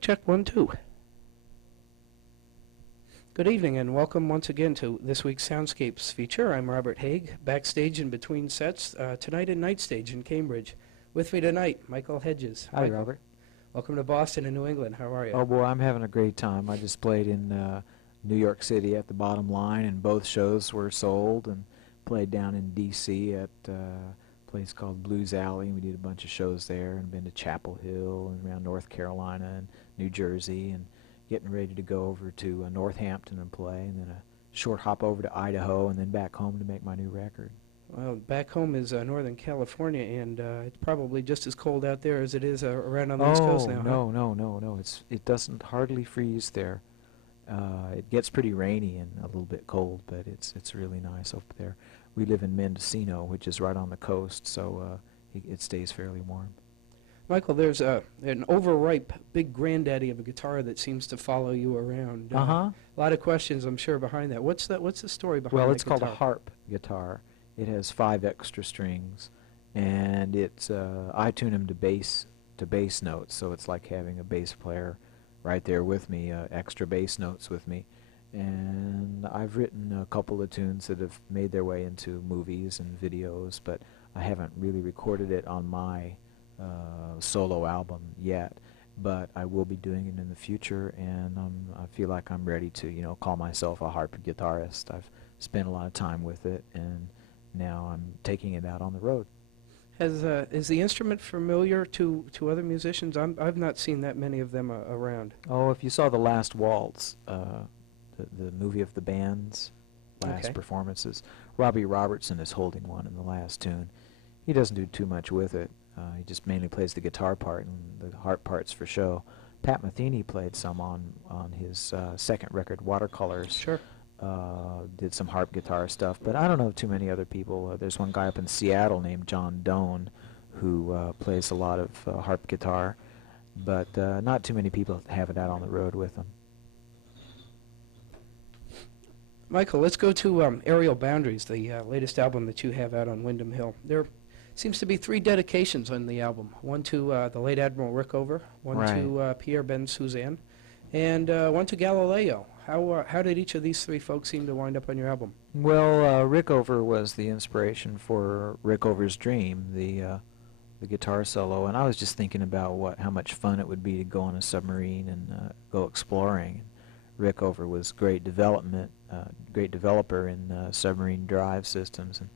Check, check, 1, 2. Good evening and welcome once again to this week's Soundscapes feature. I'm Robert Haig, backstage in between sets, tonight at NightStage in Cambridge. With me tonight, Michael Hedges. Hi, Michael, Robert. welcome to Boston and New England. How are you? Oh, boy, I'm having a great time. I just played in New York City at the Bottom Line, and both shows were sold, and played down in D.C. at a place called Blues Alley, and we did a bunch of shows there, and been to Chapel Hill and around North Carolina and New Jersey, and getting ready to go over to Northampton and play, and then a short hop over to Idaho, and then back home to make my new record. Well, back home is Northern California, and it's probably just as cold out there as it is around on the East Coast now. No. It doesn't hardly freeze there. It gets pretty rainy and a little bit cold, but it's really nice up there. We live in Mendocino, which is right on the coast, so it stays fairly warm. Michael, there's an overripe big granddaddy of a guitar that seems to follow you around. A lot of questions, I'm sure, behind that. What's the story behind that? Well, it's guitar? called a harp guitar. It has 5 extra strings, and it's I tune them to bass notes, so it's like having a bass player right there with me, extra bass notes with me. And I've written a couple of tunes that have made their way into movies and videos, but I haven't really recorded it on my solo album yet. But I will be doing it in the future, and I feel like I'm ready to, call myself a harp guitarist. I've spent a lot of time with it, and now I'm taking it out on the road. Is the instrument familiar to other musicians? I've not seen that many of them around. Oh, if you saw The Last Waltz, the movie of the band's last performances, Robbie Robertson is holding one in the last tune. He doesn't do too much with it. He just mainly plays the guitar part and the harp parts for show. Pat Metheny played some on his second record, Watercolors. Sure. Did some harp guitar stuff, but I don't know too many other people. There's one guy up in Seattle named John Doan who plays a lot of harp guitar, but not too many people have it out on the road with them. Michael, let's go to Aerial Boundaries, the latest album that you have out on Windham Hill. There seems to be 3 dedications on the album. One to the late Admiral Rickover, one to Pierre Ben Suzanne, and one to Galileo. How did each of these 3 folks seem to wind up on your album? Well, Rickover was the inspiration for Rickover's Dream, the guitar solo, and I was just thinking about how much fun it would be to go on a submarine and go exploring. Rickover was great developer in submarine drive systems, and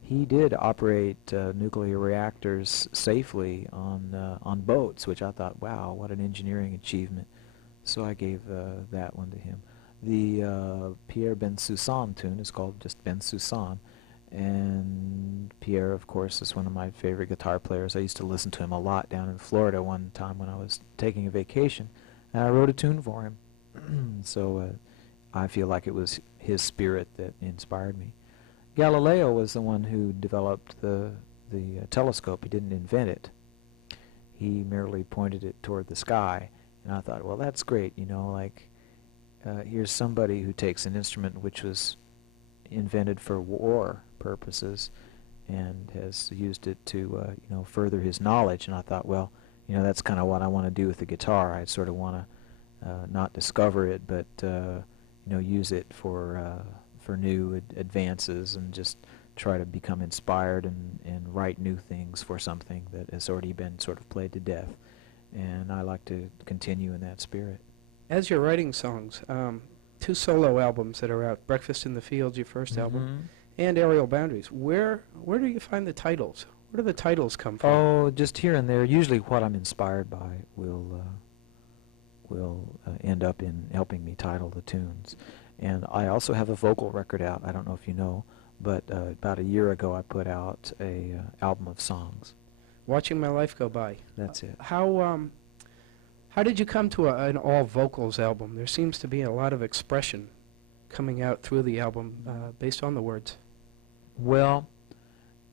he did operate nuclear reactors safely on boats, which I thought, wow, what an engineering achievement. So I gave that one to him. The Pierre Ben Suzanne tune is called just Ben Suzanne, and Pierre, of course, is one of my favorite guitar players. I used to listen to him a lot down in Florida one time when I was taking a vacation, and I wrote a tune for him. So I feel like it was his spirit that inspired me. Galileo was the one who developed the telescope. He didn't invent it. He merely pointed it toward the sky, and I thought, well, that's great, here's somebody who takes an instrument which was invented for war purposes and has used it to, further his knowledge. And I thought, well, that's kind of what I want to do with the guitar. I sort of want to not discover it, but use it for new advances and just try to become inspired and write new things for something that has already been sort of played to death. And I like to continue in that spirit. As you're writing songs, 2 solo albums that are out, Breakfast in the Fields, your first album, and Aerial Boundaries. Where do you find the titles? Where do the titles come from? Oh, just here and there. Usually what I'm inspired by will end up in helping me title the tunes. And I also have a vocal record out. I don't know if you know, but about a year ago I put out a album of songs. Watching My Life Go By. That's it. How did you come to an all vocals album? There seems to be a lot of expression coming out through the album based on the words. Well,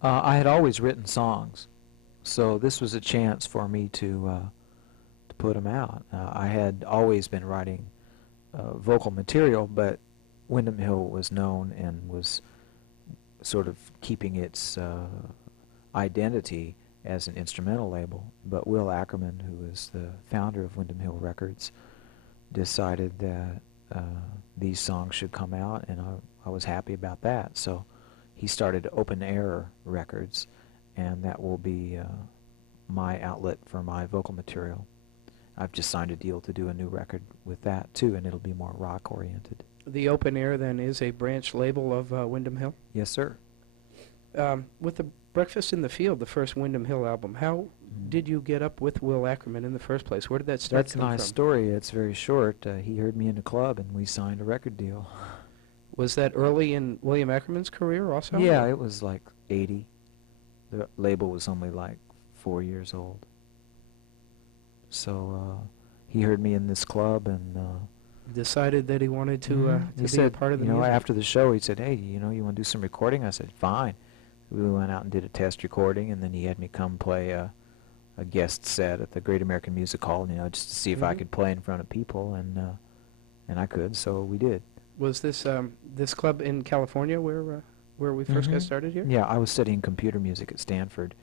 I had always written songs, so this was a chance for me to put them out. I had always been writing vocal material, but Windham Hill was known and was sort of keeping its identity as an instrumental label. But Will Ackerman, who is the founder of Windham Hill Records, decided that these songs should come out, and I was happy about that. So he started Open Air Records, and that will be my outlet for my vocal material. I've just signed a deal to do a new record with that too, and it'll be more rock oriented. The Open Air then is a branch label of Windham Hill? Yes, sir. With the Breakfast in the Field, the first Windham Hill album, how did you get up with Will Ackerman in the first place? Where did that start? That's a nice story. It's very short. He heard me in a club, and we signed a record deal. Was that early in William Ackerman's career also? Yeah, it was like 80. The label was only like 4 years old. So he heard me in this club and decided that he wanted to be a part of the music. After the show, he said, "Hey, you want to do some recording?" I said, "Fine." We went out and did a test recording, and then he had me come play a guest set at the Great American Music Hall, just to see if I could play in front of people, and I could, so we did. Was this this club in California where we first got started here? Yeah, I was studying computer music at Stanford,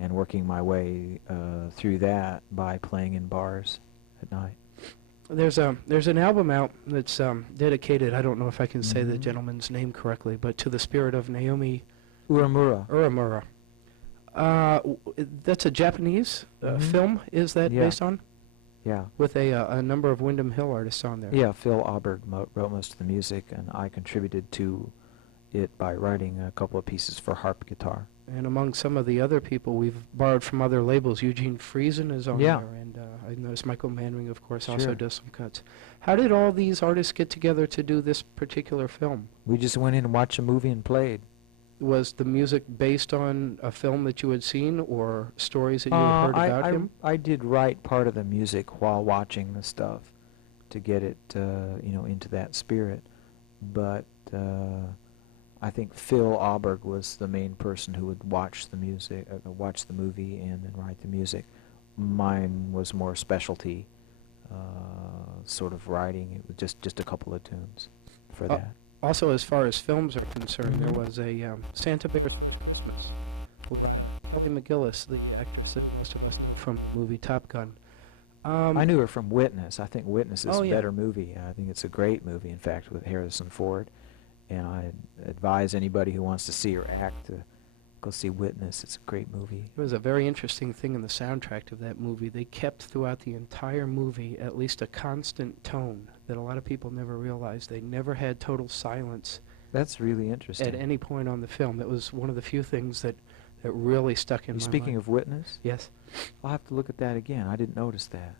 and working my way through that by playing in bars at night. There's an album out that's dedicated, I don't know if I can say the gentleman's name correctly, but to the spirit of Naomi Uemura. Uemura. That's a Japanese film, is that based on? Yeah. With a number of Windham Hill artists on there. Yeah, Phil Auberg wrote most of the music, and I contributed to it by writing a couple of pieces for harp guitar. And among some of the other people we've borrowed from other labels, Eugene Friesen is on there, and I noticed Michael Manring, of course, also does some cuts. How did all these artists get together to do this particular film? We just went in and watched a movie and played. Was the music based on a film that you had seen or stories that you had heard about him? I did write part of the music while watching the stuff to get it, into that spirit. But I think Phil Auberg was the main person who would watch the music, watch the movie, and then write the music. Mine was more specialty, sort of writing. It was just a couple of tunes for that. Also, as far as films are concerned, there was a Santa Bear's Christmas with Kelly McGillis, the actress that most of us know from the movie Top Gun. I knew her from Witness. I think Witness is a better movie. I think it's a great movie, in fact, with Harrison Ford. And I advise anybody who wants to see her act to go see Witness. It's a great movie. It was a very interesting thing in the soundtrack of that movie. They kept throughout the entire movie at least a constant tone that a lot of people never realized. They never had total silence. That's really interesting. At any point on the film. That was one of the few things that really stuck in my mind. Speaking of Witness? Yes. I'll have to look at that again. I didn't notice that.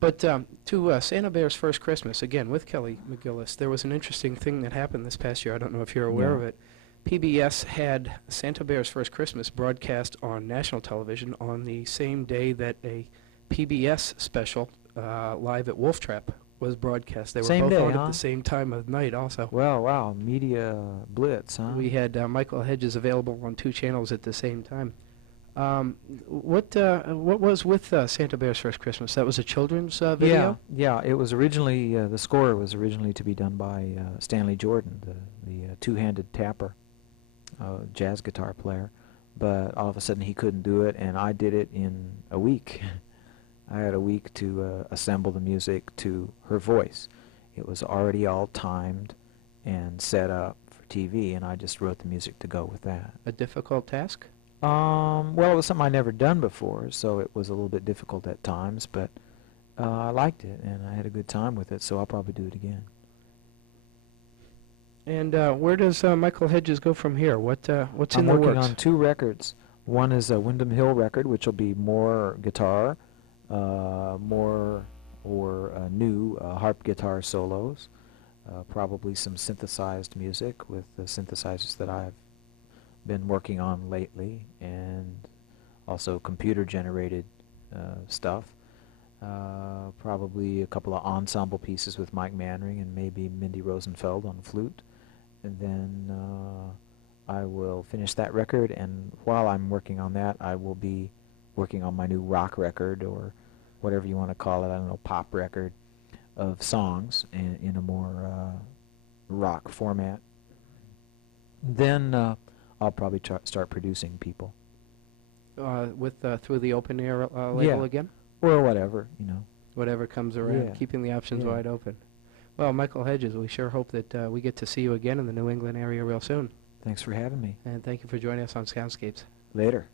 But to Santa Bear's First Christmas, again, with Kelly McGillis, there was an interesting thing that happened this past year. I don't know if you're aware of it. PBS had Santa Bear's First Christmas broadcast on national television on the same day that a PBS special, Live at Wolf Trap, was broadcast. They were both on at the same time of night also. Well, wow, media blitz, huh? We had Michael Hedges available on 2 channels at the same time. What was with Santa Bear's First Christmas? That was a children's video? Yeah. It was originally, the score was originally to be done by Stanley Jordan, the two-handed tapper, jazz guitar player. But all of a sudden he couldn't do it, and I did it in a week. I had a week to assemble the music to her voice. It was already all timed and set up for TV, and I just wrote the music to go with that. A difficult task? Well, it was something I'd never done before, so it was a little bit difficult at times, but I liked it, and I had a good time with it, so I'll probably do it again. And where does Michael Hedges go from here? What's in the works? I'm working on 2 records. One is a Windham Hill record, which will be more guitar, more or new harp guitar solos, probably some synthesized music with the synthesizers that I've been working on lately, and also computer-generated stuff. Probably a couple of ensemble pieces with Mike Manring and maybe Mindy Rosenfeld on flute. And then I will finish that record, and while I'm working on that, I will be working on my new rock record, or whatever you want to call it, I don't know, pop record of songs in a more rock format. Then I'll probably start producing people. through the open air label Yeah. again? Or whatever, you know. Whatever comes around, Yeah. keeping the options Yeah. wide open. Well, Michael Hedges, we sure hope that we get to see you again in the New England area real soon. Thanks for having me. And thank you for joining us on Soundscapes. Later.